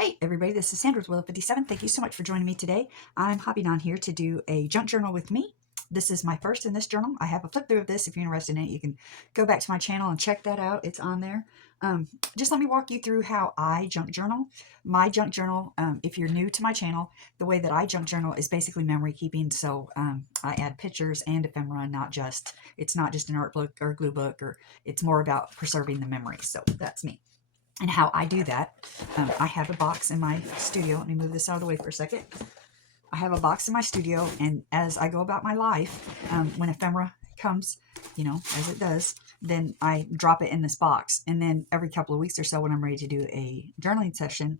Hey everybody, this is Sandra with Willow 57. Thank you so much for joining me today. I'm hopping on here to do a junk journal with me. This is my first in this journal. I have a flip through of this. If you're interested in it, you can go back to my channel and check that out. It's on there. Just let me walk you through how I junk journal. My junk journal, if you're new to my channel, the way that I junk journal is basically memory keeping. So I add pictures and ephemera, it's not just an art book or glue book, or it's more about preserving the memory. So that's me. And how I do that, I have a box in my studio. Let me move this out of the way for a second. I have a box in my studio, and as I go about my life, when ephemera comes, as it does, then I drop it in this box. And then every couple of weeks or so, when I'm ready to do a journaling session,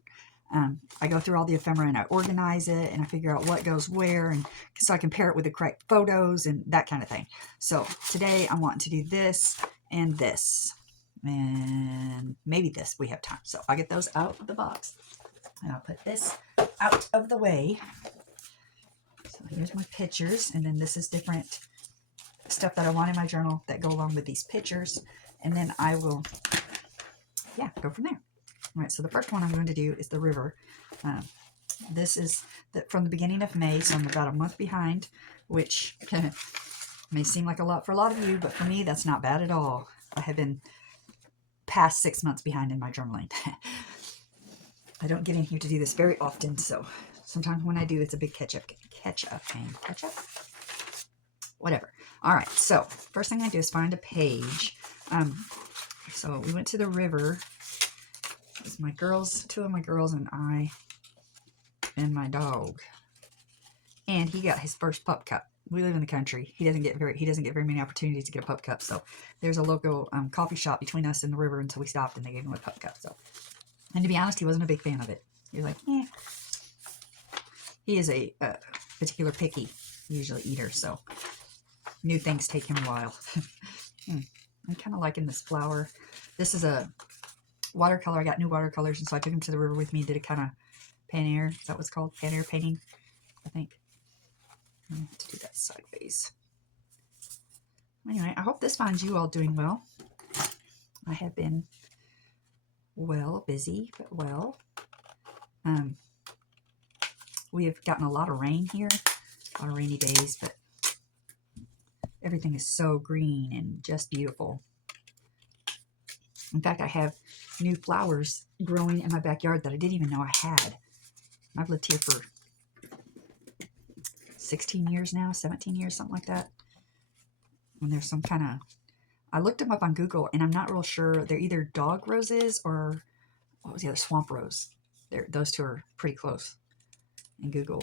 I go through all the ephemera and I organize it and I figure out what goes where, and so I can pair it with the correct photos and that kind of thing. So today I'm wanting to do this and this. And maybe this, we have time. So I'll get those out of the box. And I'll put this out of the way. So here's my pictures. And then this is different stuff that I want in my journal that go along with these pictures. And then I will, go from there. All right, so the first one I'm going to do is the river. This is from the beginning of May, so I'm about a month behind, which may seem like a lot for a lot of you, but for me, that's not bad at all. I have been past 6 months behind in my journaling. I don't get in here to do this very often, so sometimes when I do, it's a big catch up game. Whatever. All right, so first thing I do is find a page. So we went to the river. It was my girls, two of my girls, and I, and my dog. And he got his first pup cup. We live in the country. He doesn't get very many opportunities to get a pup cup. So there's a local coffee shop between us and the river, and so we stopped and they gave him a pup cup. So, and to be honest, he wasn't a big fan of it. He was like, eh. He is a particular picky, usually eater, so new things take him a while. I'm kind of liking this flower. This is a watercolor. I got new watercolors, and so I took him to the river with me. Did a kind of pan air. Is that what's called? Pan air painting, I think. I have to do that sideways. Anyway, I hope this finds you all doing well. I have been busy, but well. We have gotten a lot of rain here, a lot of rainy days, but everything is so green and just beautiful. In fact, I have new flowers growing in my backyard that I didn't even know I had. I've lived here for 16 years now, 17 years, something like that. And there's some kind of, I looked them up on Google, and I'm not real sure. They're either dog roses or, what was the other, swamp rose. Those two are pretty close. And Google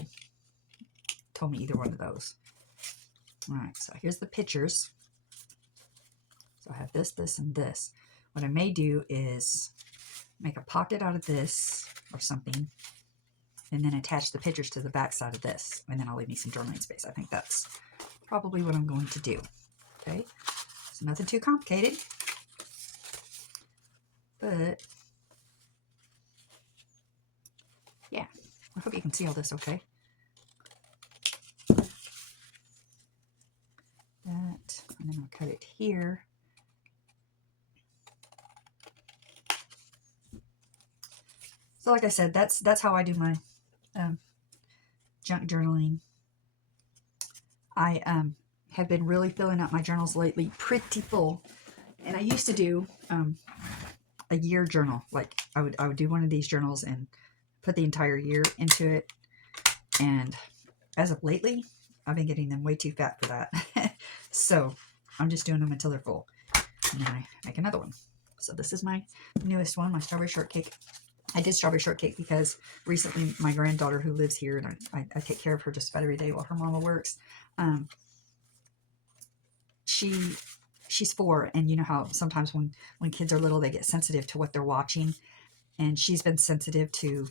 told me either one of those. All right, so here's the pictures. So I have this, this, and this. What I may do is make a pocket out of this or something, and then attach the pictures to the back side of this, and then I'll leave me some journaling space. I think that's probably what I'm going to do. Okay, so nothing too complicated, but yeah, I hope you can see all this okay. That, and then I'll cut it here. So like I said, that's how I do my junk journaling. I have been really filling out my journals lately, pretty full. And I used to do a year journal. Like I would do one of these journals and put the entire year into it. And as of lately, I've been getting them way too fat for that. So I'm just doing them until they're full. And then I make another one. So this is my newest one, my strawberry shortcake. I did strawberry shortcake because recently my granddaughter, who lives here, and I take care of her just about every day while her mama works, she's 4, and you know how sometimes when kids are little, they get sensitive to what they're watching, and she's been sensitive to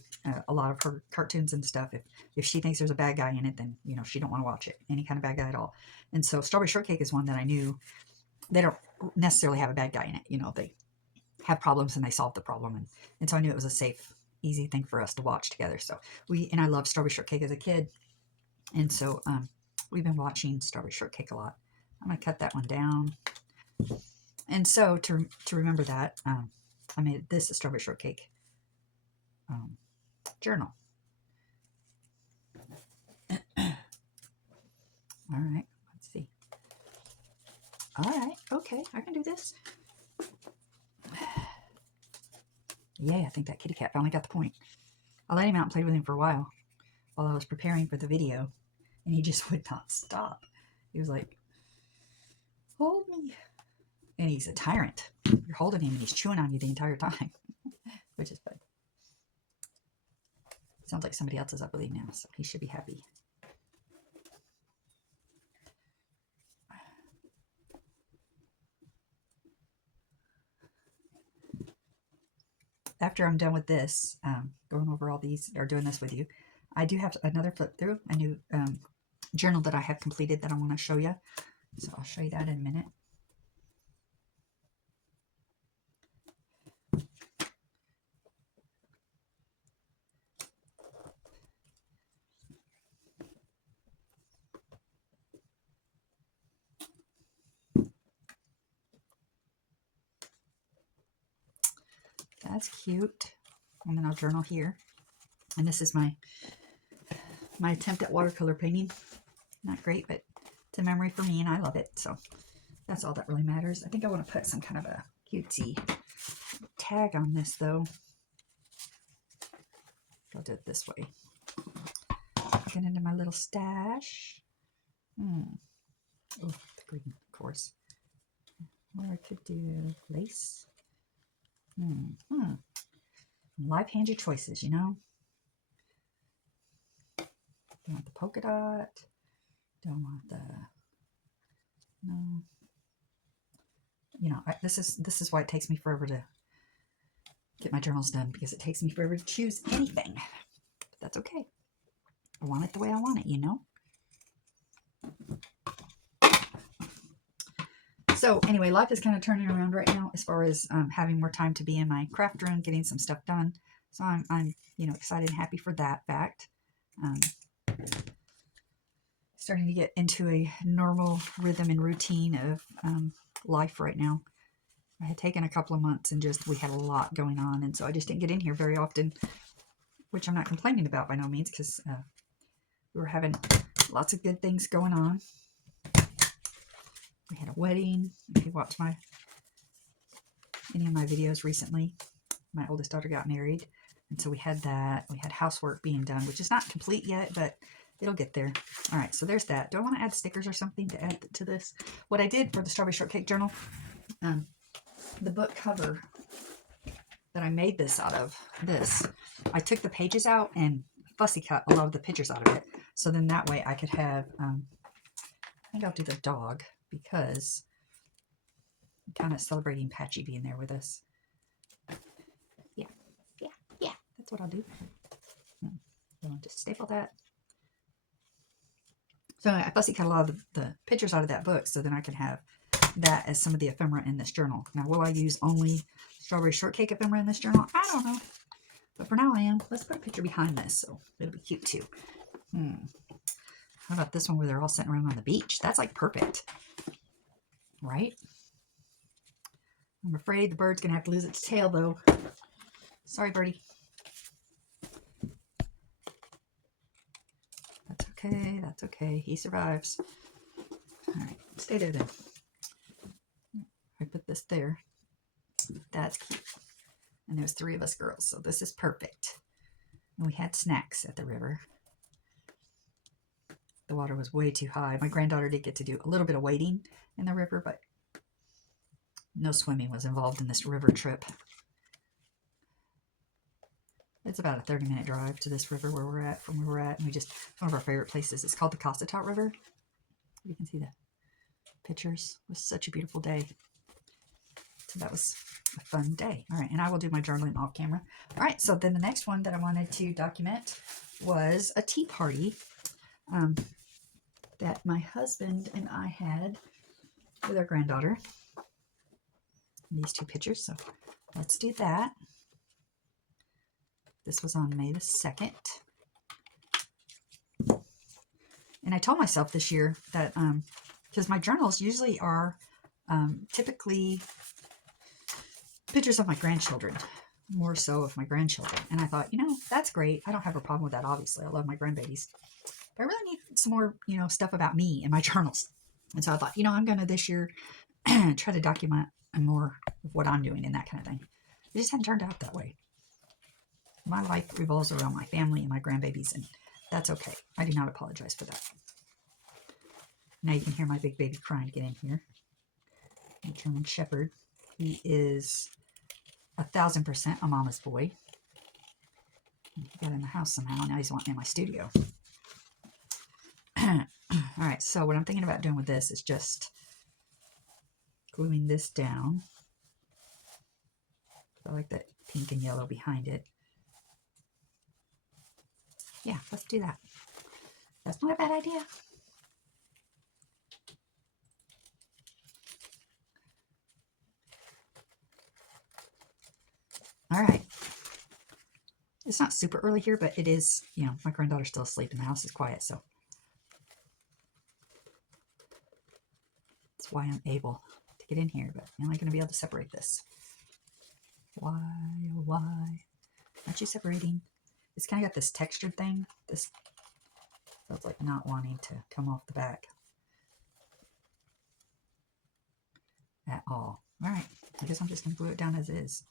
a lot of her cartoons and stuff. If she thinks there's a bad guy in it, then she don't want to watch it, any kind of bad guy at all. And so strawberry shortcake is one that I knew they don't necessarily have a bad guy in it. They have problems and they solve the problem, and so I knew it was a safe, easy thing for us to watch together. So I loved strawberry shortcake as a kid, and so we've been watching strawberry shortcake a lot. I'm going to cut that one down. And so to remember that, I made this a strawberry shortcake journal. All right, let's see. All right, okay, I can do this. Yay, I think that kitty cat finally got the point. I let him out and played with him for a while I was preparing for the video, and he just would not stop. He was like, hold me. And he's a tyrant. You're holding him and he's chewing on you the entire time, which is fun. Sounds like somebody else is up with him now, so he should be happy. After I'm done with this, going over all these, or doing this with you, I do have another flip through, a new journal that I have completed that I want to show you. So I'll show you that in a minute. That's cute. And then I'll journal here. And this is my attempt at watercolor painting. Not great, but it's a memory for me and I love it. So that's all that really matters. I think I want to put some kind of a cutesy tag on this though. I'll do it this way. Get into my little stash. Oh, the green, of course. Or I could do lace. Life hands you choices, you know. Don't want the polka dot. Don't want the no. You know, this is why it takes me forever to get my journals done, because it takes me forever to choose anything. But that's okay. I want it the way I want it, you know. So anyway, life is kind of turning around right now as far as having more time to be in my craft room, getting some stuff done. So I'm you know, excited and happy for that fact. Starting to get into a normal rhythm and routine of life right now. I had taken a couple of months and we had a lot going on, and so I just didn't get in here very often, which I'm not complaining about by no means, because we were having lots of good things going on. We had a wedding. If you watched any of my videos recently, my oldest daughter got married, and so we had that. We had housework being done, which is not complete yet, but it'll get there. All right, so there's that. Do I want to add stickers or something to add to this? What I did for the Strawberry Shortcake Journal, the book cover that I made this out of, I took the pages out and fussy cut a lot of the pictures out of it. So then that way I could have, I think I'll do the dog, because I'm kind of celebrating Patchy being there with us. Yeah. That's what I'll do. I'll just staple that. So I fussy cut a lot of the pictures out of that book, so then I can have that as some of the ephemera in this journal. Now, will I use only Strawberry Shortcake ephemera in this journal? I don't know. But for now I am. Let's put a picture behind this, so it'll be cute too. How about this one where they're all sitting around on the beach? That's like perfect. Right? I'm afraid the bird's going to have to lose its tail, though. Sorry, birdie. That's okay. That's okay. He survives. All right. Stay there, then. I put this there. That's cute. And there's 3 of us girls, so this is perfect. And we had snacks at the river. The water was way too high. My granddaughter did get to do a little bit of wading in the river, but no swimming was involved in this river trip. It's about a 30-minute drive to this river where we're at, from where we're at. And it's one of our favorite places. It's called the Cossatot River. You can see the pictures. It was such a beautiful day. So that was a fun day. All right, and I will do my journaling off camera. All right, so then the next one that I wanted to document was a tea party that my husband and I had with our granddaughter. These 2 pictures, so let's do that. This was on May the 2nd. And I told myself this year that, because my journals usually are typically pictures of my grandchildren. more so of my grandchildren. And I thought, that's great. I don't have a problem with that, obviously. I love my grandbabies. But I really need some more, stuff about me in my journals. And so I thought, I'm going to this year try to document more of what I'm doing and that kind of thing. It just hadn't turned out that way. My life revolves around my family and my grandbabies, and that's okay. I do not apologize for that. Now you can hear my big baby crying to get in here. The German Shepherd. He is 1,000% a mama's boy. He got in the house somehow. Now he's wanting in my studio. All right, so what I'm thinking about doing with this is just gluing this down. I like that pink and yellow behind it. Yeah, let's do that. That's not a bad idea. All right. It's not super early here, but it is, my granddaughter's still asleep and the house is quiet, so that's why I'm able to get in here, but I'm not going to be able to separate this. Why, oh why aren't you separating? It's kind of got this textured thing. This feels like not wanting to come off the back at all. All right, I guess I'm just going to glue it down as is.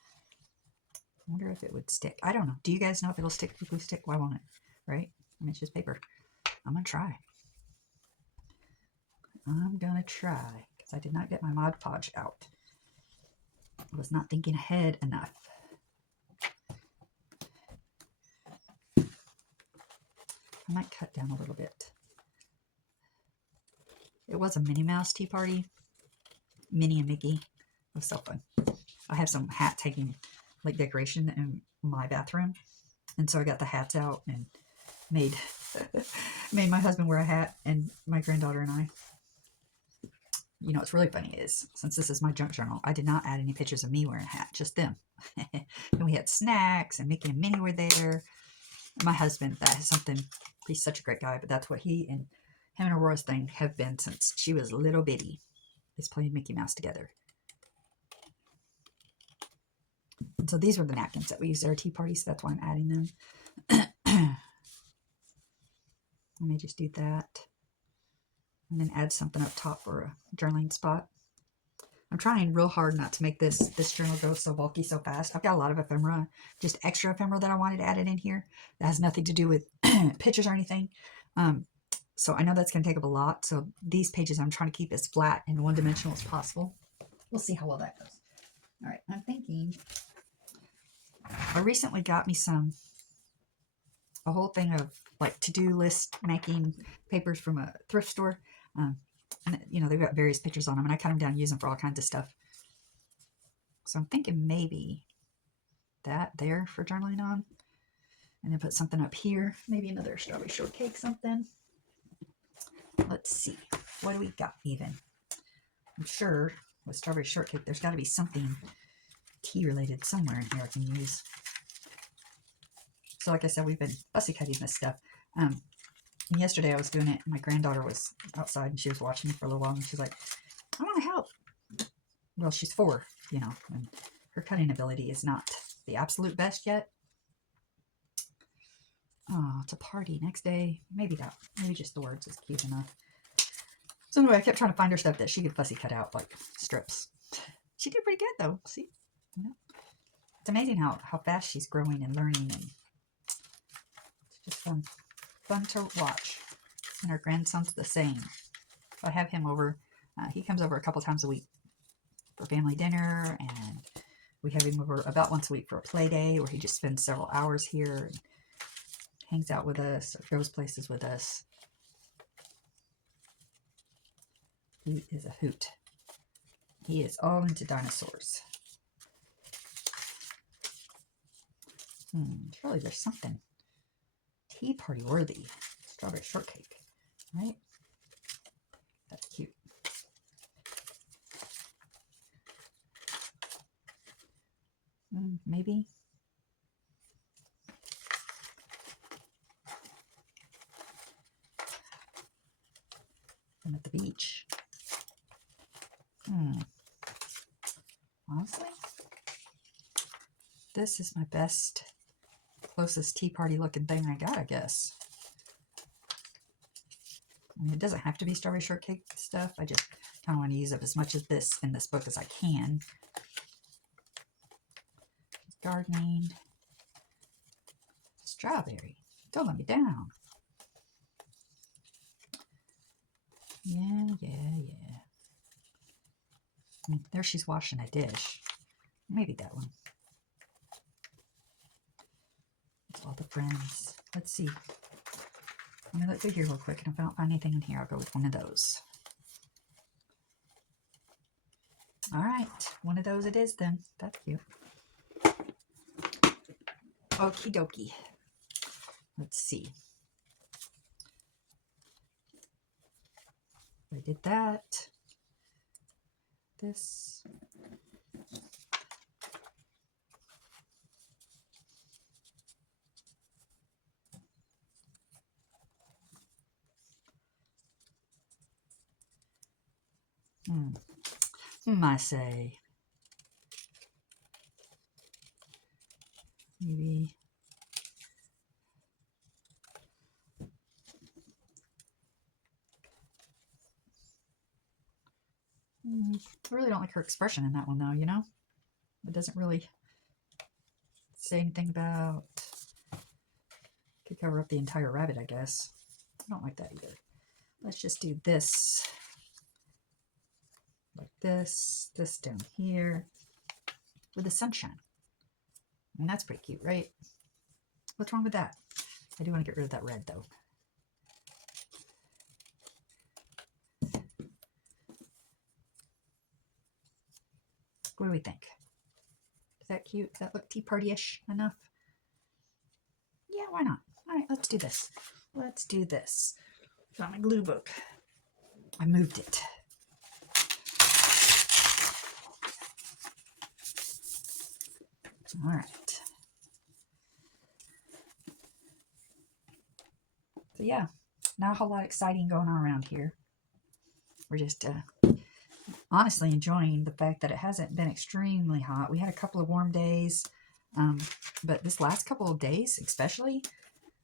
I wonder if it would stick. I don't know. Do you guys know if it'll stick to glue stick? Why won't it? Right? I mean, it's just paper. I'm going to try. Because I did not get my Mod Podge out. I was not thinking ahead enough. I might cut down a little bit. It was a Minnie Mouse tea party. Minnie and Mickey. It was so fun. I have some hat taking like decoration in my bathroom. And so I got the hats out and made my husband wear a hat, and my granddaughter and I. What's really funny is, since this is my junk journal, I did not add any pictures of me wearing a hat, just them. And we had snacks, and Mickey and Minnie were there. My husband, that is something, he's such a great guy, but that's what him and Aurora's thing have been since she was little bitty, is playing Mickey Mouse together. And so these were the napkins that we used at our tea party, so that's why I'm adding them. Let me just do that. And then add something up top for a journaling spot. I'm trying real hard not to make this journal go so bulky so fast. I've got a lot of ephemera, just extra ephemera that I wanted to add it in here. That has nothing to do with pictures or anything. So I know that's going to take up a lot. So these pages I'm trying to keep as flat and one-dimensional as possible. We'll see how well that goes. All right, I'm thinking. I recently got me a whole thing of like to-do list making papers from a thrift store. And they've got various pictures on them, and I cut them down and use them for all kinds of stuff. So I'm thinking maybe that there for journaling on, and then put something up here, maybe another strawberry shortcake something. Let's see, what do we got even? I'm sure with strawberry shortcake there's got to be something tea related somewhere in here I can use. So like I said, we've been fussy cutting this stuff. And yesterday I was doing it, and my granddaughter was outside and she was watching me for a little while, and she's like, I want to help. Well, she's 4, and her cutting ability is not the absolute best yet. Oh, it's a party next day. Maybe just the words is cute enough. So anyway, I kept trying to find her stuff that she could fussy cut out, like strips. She did pretty good though. See, it's amazing how fast she's growing and learning, and it's just fun to watch. And her grandson's the same. So I have him over. He comes over a couple times a week for family dinner, and we have him over about once a week for a play day where he just spends several hours here and hangs out with us or goes places with us. He is a hoot. He is all into dinosaurs. Surely there's something tea party worthy. Strawberry shortcake, right? That's cute. Maybe. I'm at the beach. Honestly, This is my best, closest tea party looking thing I got, I guess. I mean, it doesn't have to be strawberry shortcake stuff. I just kind of want to use up as much of this in this book as I can. Gardening. Strawberry. Don't let me down. Yeah. There she's washing a dish. Maybe that one. It's all the friends. Let's see. Let me look through here real quick, and if I don't find anything in here, I'll go with one of those. All right, one of those it is then. That's cute. Okie dokie. Let's see. I did that. This. I say. Maybe. I really don't like her expression in that one, though, you know? It doesn't really say anything about... Could cover up the entire rabbit, I guess. I don't like that either. Let's just do this. Like this. This down here. With the sunshine. And that's pretty cute, right? What's wrong with that? I do want to get rid of that red, though. What do we think? Is that cute? Does that look tea party-ish enough? Yeah, why not? All right, let's do this. Let's do this. Got my glue book. I moved it. All right. So yeah, not a whole lot exciting going on around here. We're just honestly enjoying the fact that it hasn't been extremely hot. We had a couple of warm days, but this last couple of days especially,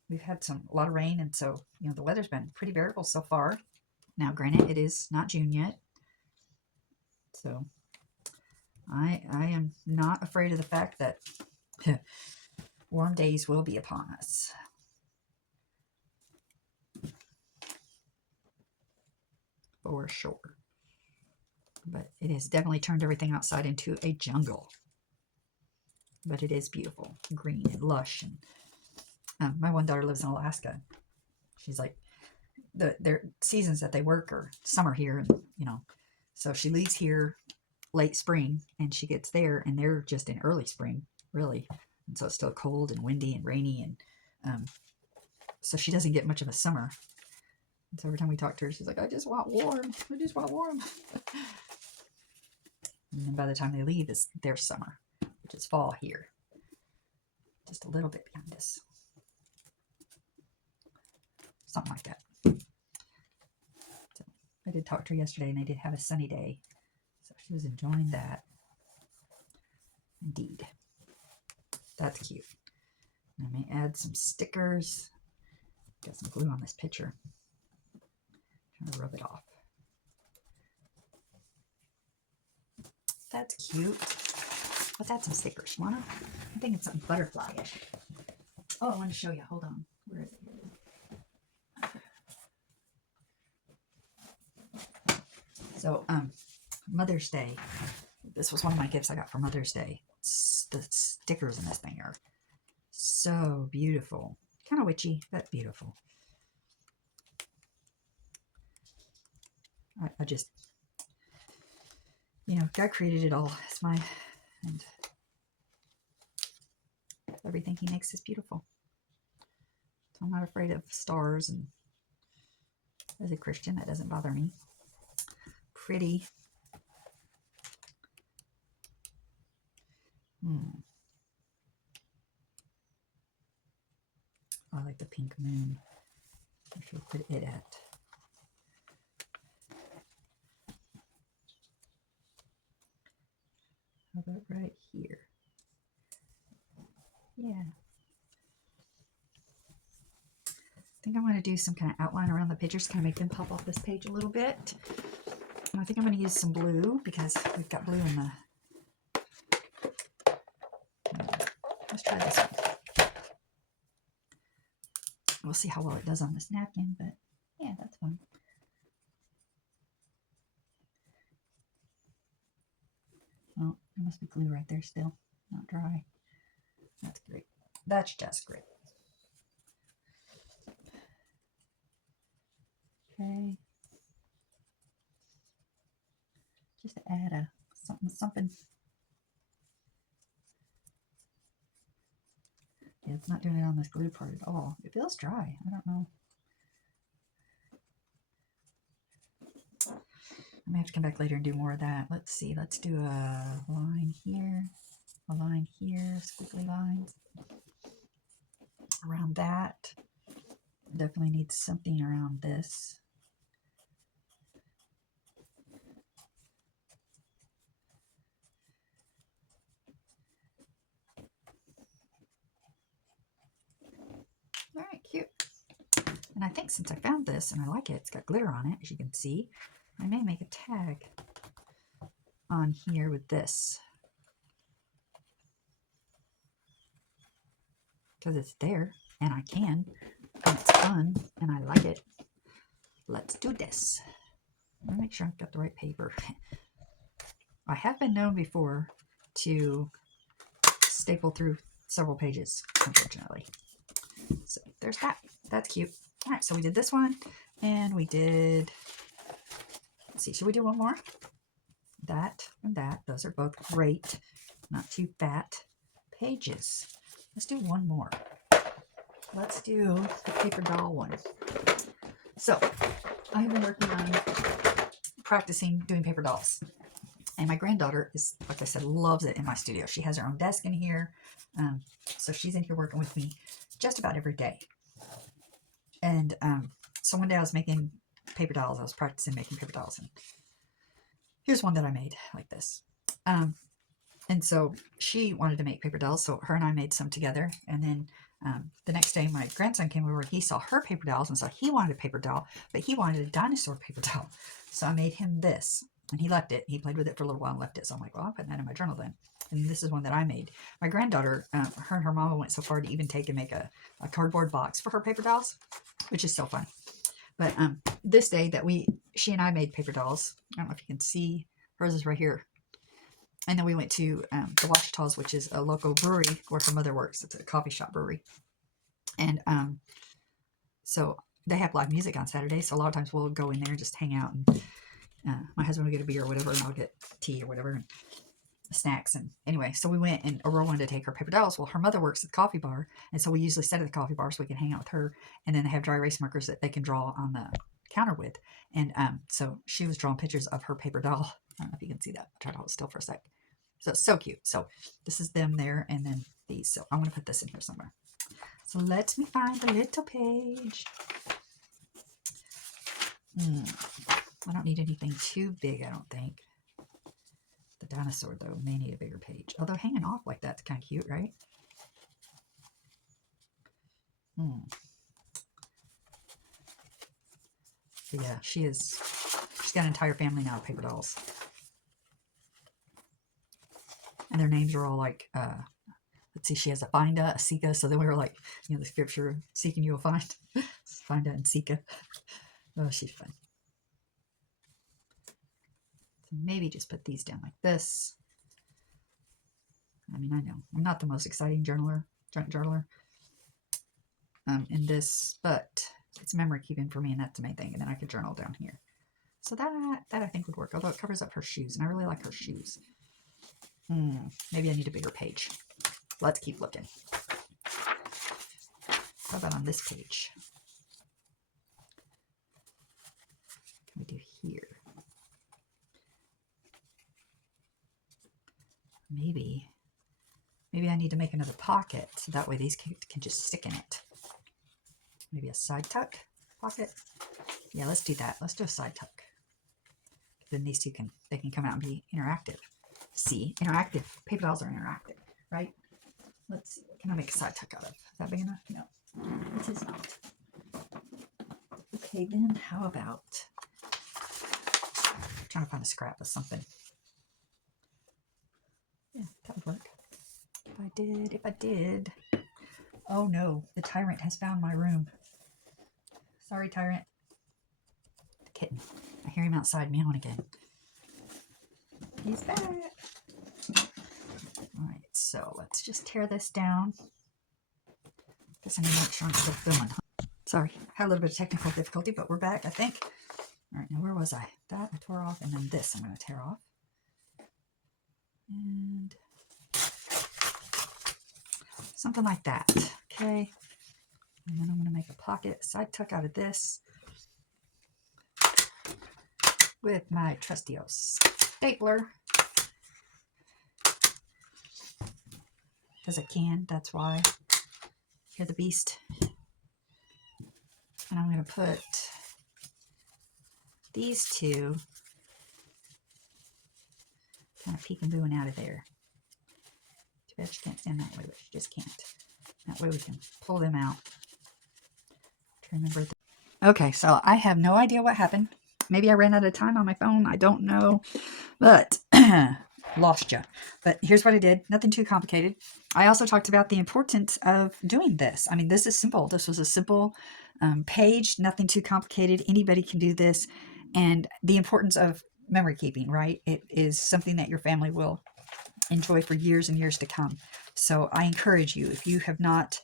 we've had a lot of rain, and so, you know, the weather's been pretty variable so far. Now, granted, it is not June yet, so I am not afraid of the fact that warm days will be upon us. For sure. But it has definitely turned everything outside into a jungle. But it is beautiful, green and lush. And my one daughter lives in Alaska. She's like, their seasons that they work are summer here, and you know, so she leaves here late spring, and she gets there, and they're just in early spring, really. And so it's still cold and windy and rainy, and so she doesn't get much of a summer. And so every time we talk to her, she's like, I just want warm. I just want warm. And then by the time they leave, it's their summer, which is fall here. Just a little bit behind us. Something like that. So I did talk to her yesterday, and they did have a sunny day. So she was enjoying that. Indeed. That's cute. And I may add some stickers. Got some glue on this picture. Trying to rub it off. That's cute. Let's add some stickers. Wanna? I'm thinking something butterfly-ish. Oh, I want to show you. Hold on. Where is it? So, Mother's Day. This was one of my gifts I got for Mother's Day. The stickers in this thing are so beautiful. Kind of witchy, but beautiful. I just, you know, God created it all. It's and everything He makes is beautiful. So I'm not afraid of stars, and as a Christian, that doesn't bother me. Pretty. I like the pink moon. I should put it at. How about right here? Yeah. I think I'm going to do some kind of outline around the pictures, kind of make them pop off this page a little bit. And I think I'm going to use some blue because we've got blue in the... Let's try this one. We'll see how well it does on this napkin, but yeah, that's fine. Oh, there must be glue right there still, not dry. That's great. That's just great. Okay. Just to add a something. Yeah, it's not doing it on this glue part at all. It feels dry. I don't know. I may have to come back later and do more of that. Let's see. Let's do a line here, squiggly lines around that. Definitely need something around this. All right, cute. And I think since I found this and I like it, it's got glitter on it, as you can see, I may make a tag on here with this. Because it's there, and I can, and it's fun, and I like it. Let's do this. Let me make sure I've got the right paper. I have been known before to staple through several pages, unfortunately. So there's that. That's cute. All right, so we did this one, and we did, let's see, should we do one more? That and that. Those are both great, not too fat pages. Let's do one more. Let's do the paper doll one. So I have been working on practicing doing paper dolls. And my granddaughter is, like I said, loves it in my studio. She has her own desk in here. So she's in here working with me just about every day. And so one day I was making paper dolls. I was practicing making paper dolls. And here's one that I made like this. And so she wanted to make paper dolls. So her and I made some together. And then the next day my grandson came over. He saw her paper dolls. And so he wanted a paper doll. But he wanted a dinosaur paper doll. So I made him this. And he left it. He played with it for a little while and left it. So I'm like, well, I'm putting that in my journal then. And this is one that I made. My granddaughter, her and her mama went so far to even take and make a cardboard box for her paper dolls, which is so fun. But this day that she and I made paper dolls, I don't know if you can see, hers is right here. And then we went to the Ouachitas, which is a local brewery where her mother works. It's a coffee shop brewery. And so they have live music on Saturday. So a lot of times we'll go in there and just hang out. And my husband will get a beer or whatever, and I'll get tea or whatever, and snacks. And anyway, so we went, and Aurora wanted to take her paper dolls. Well, her mother works at the coffee bar. And so we usually sit at the coffee bar so we can hang out with her. And then they have dry erase markers that they can draw on the counter with. And so she was drawing pictures of her paper doll. I don't know if you can see that. I'll try to hold it still for a sec. So it's so cute. So this is them there, and then these. So I'm going to put this in here somewhere. So let me find the little page. I don't need anything too big, I don't think. The dinosaur, though, may need a bigger page. Although hanging off like that's kind of cute, right? But yeah, she's got an entire family now of paper dolls. And their names are all like, let's see, she has a Finda, a Sika. So then we were like, the scripture, seeking you will find. Finda and Sika. Oh, she's fun. So maybe just put these down like this. I mean, I know I'm not the most exciting junk journaler in this, but it's memory keeping for me, and that's the main thing. And then I could journal down here. So that I think would work, although it covers up her shoes, and I really like her shoes. Maybe I need a bigger page. Let's keep looking. How about on this page? What can we do here? Maybe I need to make another pocket, so that way these can just stick in it. Maybe a side tuck pocket. Yeah, let's do that. Let's do a side tuck. Then these two can come out and be interactive. See, interactive. Paper dolls are interactive, right? Let's see what can I make a side tuck out of? Is that big enough? No, it is not. Okay, then how about, I'm trying to find a scrap of something. Yeah, that would work. If I did. Oh no, the tyrant has found my room. Sorry, tyrant. The kitten. I hear him outside meowing again. He's back. Alright, so let's just tear this down. Guess I need to make sure I'm still filming. Sorry, had a little bit of technical difficulty, but we're back, I think. Alright, now where was I? That I tore off, and then this I'm going to tear off. And something like that. Okay. And then I'm going to make a pocket side tuck out of this with my trusty old stapler. Because I can, that's why. Hear the beast. And I'm going to put these two kind of peek-and-booing out of there. Too bad you can't stand that way, but you just can't. That way we can pull them out. Remember. Okay, so I have no idea what happened. Maybe I ran out of time on my phone. I don't know. But lost you. But here's what I did. Nothing too complicated. I also talked about the importance of doing this. I mean, this is simple. This was a simple page. Nothing too complicated. Anybody can do this. And the importance of memory keeping, right? It is something that your family will enjoy for years and years to come. So I encourage you, if you have not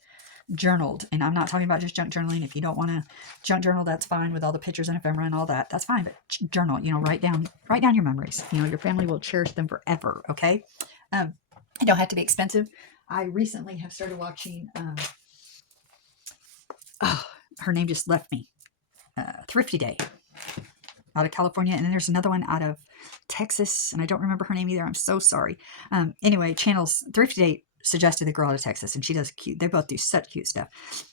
journaled, and I'm not talking about just junk journaling. If you don't want to junk journal, that's fine, with all the pictures and ephemera and all that. That's fine, but journal. You know, write down your memories. You know, your family will cherish them forever. Okay, it don't have to be expensive. I recently have started watching. Her name just left me. Thrifty Day, out of California, and then there's another one out of Texas, and I don't remember her name either. I'm so sorry. Anyway, channels Thrifty Day suggested the girl out of Texas, and she does cute. They both do such cute stuff,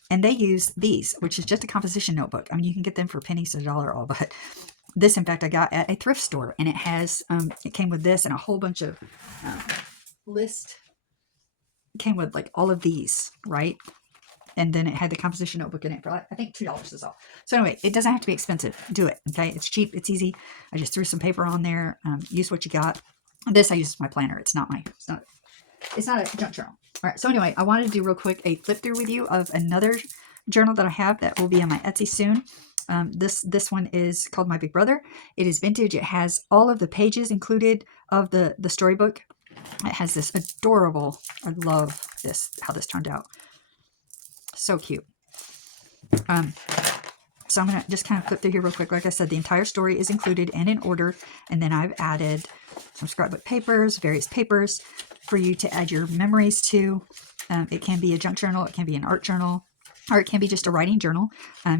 and they use these, which is just a composition notebook. I mean, you can get them for pennies to $1 all, but this, in fact, I got at a thrift store, and it has it came with this and a whole bunch of list. It came with like all of these, right? And then it had the composition notebook in it for, I think, $2 is all. So anyway, it doesn't have to be expensive. Do it, okay? It's cheap. It's easy. I just threw some paper on there. Use what you got. This I use as my planner. It's not a junk journal. All right. So anyway, I wanted to do real quick a flip through with you of another journal that I have that will be on my Etsy soon. This one is called My Big Brother. It is vintage. It has all of the pages included of the storybook. It has this adorable. I love this, how this turned out. So cute. So I'm going to just kind of flip through here real quick. Like I said, the entire story is included and in order. And then I've added some scrapbook papers, various papers for you to add your memories to. It can be a junk journal. It can be an art journal, or it can be just a writing journal.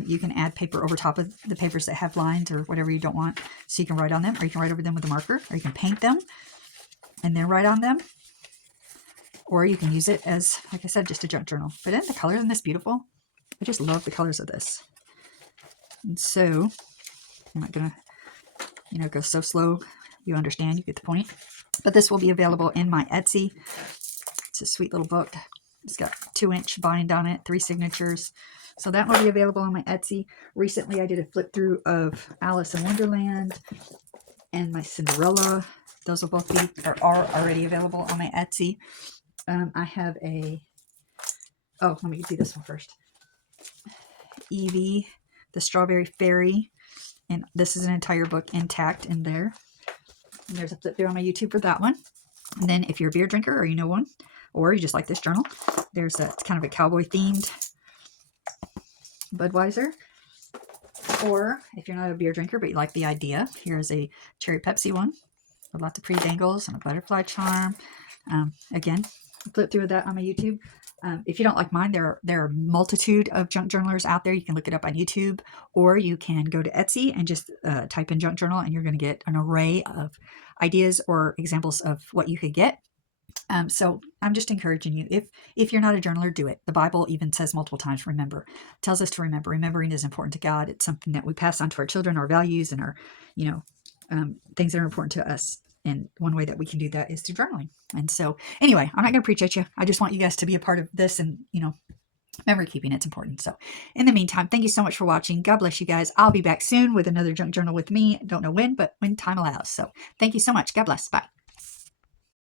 You can add paper over top of the papers that have lines or whatever you don't want. So you can write on them, or you can write over them with a marker, or you can paint them and then write on them. Or you can use it as, like I said, just a junk journal. But isn't the colors in this beautiful? I just love the colors of this. And so, I'm not going to, go so slow. You understand. You get the point. But this will be available in my Etsy. It's a sweet little book. It's got 2-inch bind on it, 3 signatures. So that will be available on my Etsy. Recently, I did a flip through of Alice in Wonderland and my Cinderella. Those will both be, or are already available on my Etsy. I have let me do this one first. Evie, the Strawberry Fairy, and this is an entire book intact in there. And there's a flip through on my YouTube for that one. And then if you're a beer drinker, or you know one, or you just like this journal, there's it's kind of a cowboy themed Budweiser. Or if you're not a beer drinker but you like the idea, here's a cherry Pepsi one with lots of pretty dangles and a butterfly charm. Again, flip through that on my YouTube. If you don't like mine, there are a multitude of junk journalers out there. You can look it up on YouTube, or you can go to Etsy and just type in junk journal, and you're going to get an array of ideas or examples of what you could get. So I'm just encouraging you, if you're not a journaler, do it. The Bible even says multiple times, remember. It tells us to remember. Remembering is important to God. It's something that we pass on to our children, our values, and our, things that are important to us. And one way that we can do that is through journaling. And so anyway, I'm not going to preach at you. I just want you guys to be a part of this, and, memory keeping, it's important. So in the meantime, thank you so much for watching. God bless you guys. I'll be back soon with another junk journal with me. Don't know when, but when time allows. So thank you so much. God bless. Bye.